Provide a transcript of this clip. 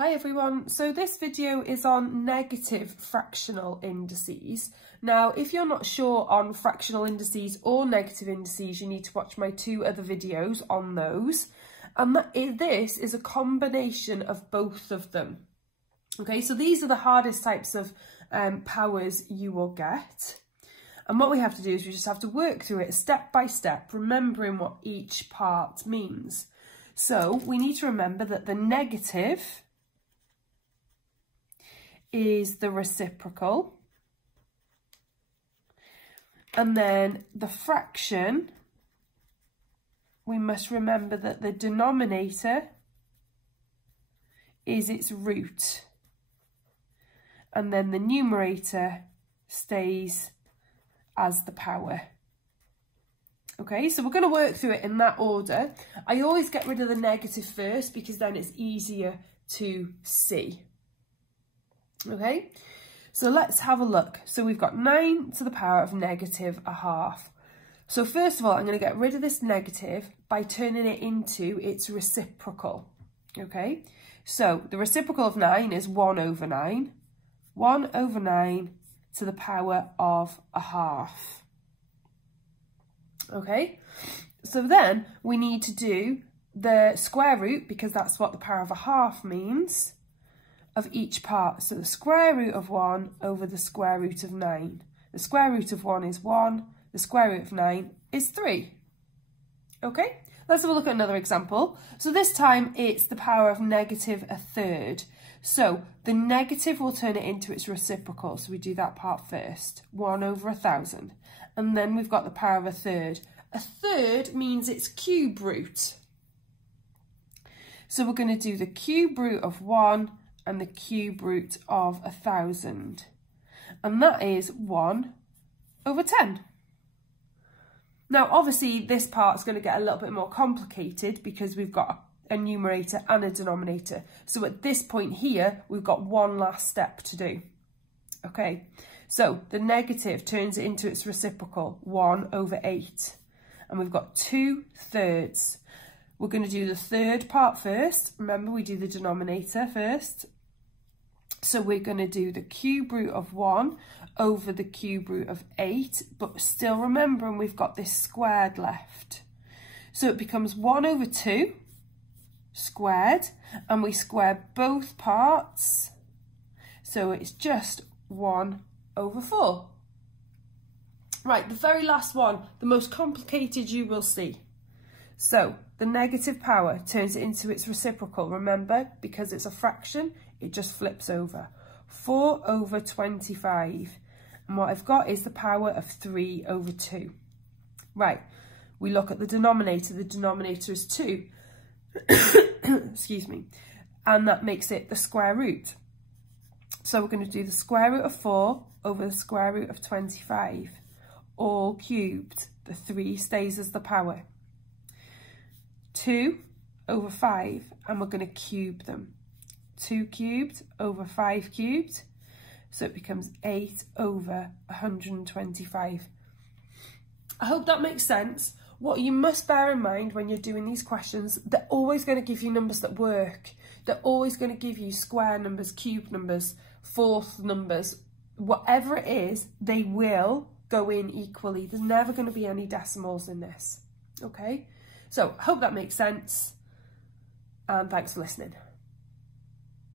Hi everyone, so this video is on negative fractional indices. Now if you're not sure on fractional indices or negative indices, you need to watch my two other videos on those. And this is a combination of both of them. Okay, so these are the hardest types of powers you will get. And what we have to do is we just have to work through it step by step, remembering what each part means. So we need to remember that the negative is the reciprocal, and then the fraction, we must remember that the denominator is its root, and then the numerator stays as the power. Okay, so we're going to work through it in that order. I always get rid of the negative first because then it's easier to see. Okay, so let's have a look. So we've got 9 to the power of negative a half. So first of all, I'm going to get rid of this negative by turning it into its reciprocal. Okay, so the reciprocal of 9 is 1 over 9. 1 over 9 to the power of a half. Okay, so then we need to do the square root, because that's what the power of a half means, of each part. So the square root of 1 over the square root of 9. The square root of 1 is 1, the square root of 9 is 3. Okay, let's have a look at another example. So this time it's the power of negative a third. So the negative will turn it into its reciprocal. So we do that part first, 1 over 1,000. And then we've got the power of a third. A third means it's cube root. So we're going to do the cube root of 1 and the cube root of 1,000. And that is 1 over 10. Now, obviously, this part's going to get a little bit more complicated because we've got a numerator and a denominator. So at this point here, we've got one last step to do. Okay, so the negative turns it into its reciprocal, 1 over 8. And we've got 2 thirds. We're going to do the third part first. Remember, we do the denominator first. So we're going to do the cube root of 1 over the cube root of 8, but still remembering we've got this squared left. So it becomes 1 over 2 squared, and we square both parts. So it's just 1 over 4. Right, the very last one, the most complicated you will see. So the negative power turns it into its reciprocal. Remember, because it's a fraction, it just flips over. 4 over 25. And what I've got is the power of 3 over 2. Right, we look at the denominator. The denominator is 2. Excuse me. And that makes it the square root. So we're going to do the square root of 4 over the square root of 25. All cubed. The 3 stays as the power. 2 over 5, and we're going to cube them. 2 cubed over 5 cubed, so it becomes 8 over 125. I hope that makes sense. What you must bear in mind when you're doing these questions, they're always going to give you numbers that work. They're always going to give you square numbers, cube numbers, fourth numbers. Whatever it is, they will go in equally. There's never going to be any decimals in this. Okay? So, I hope that makes sense, and thanks for listening.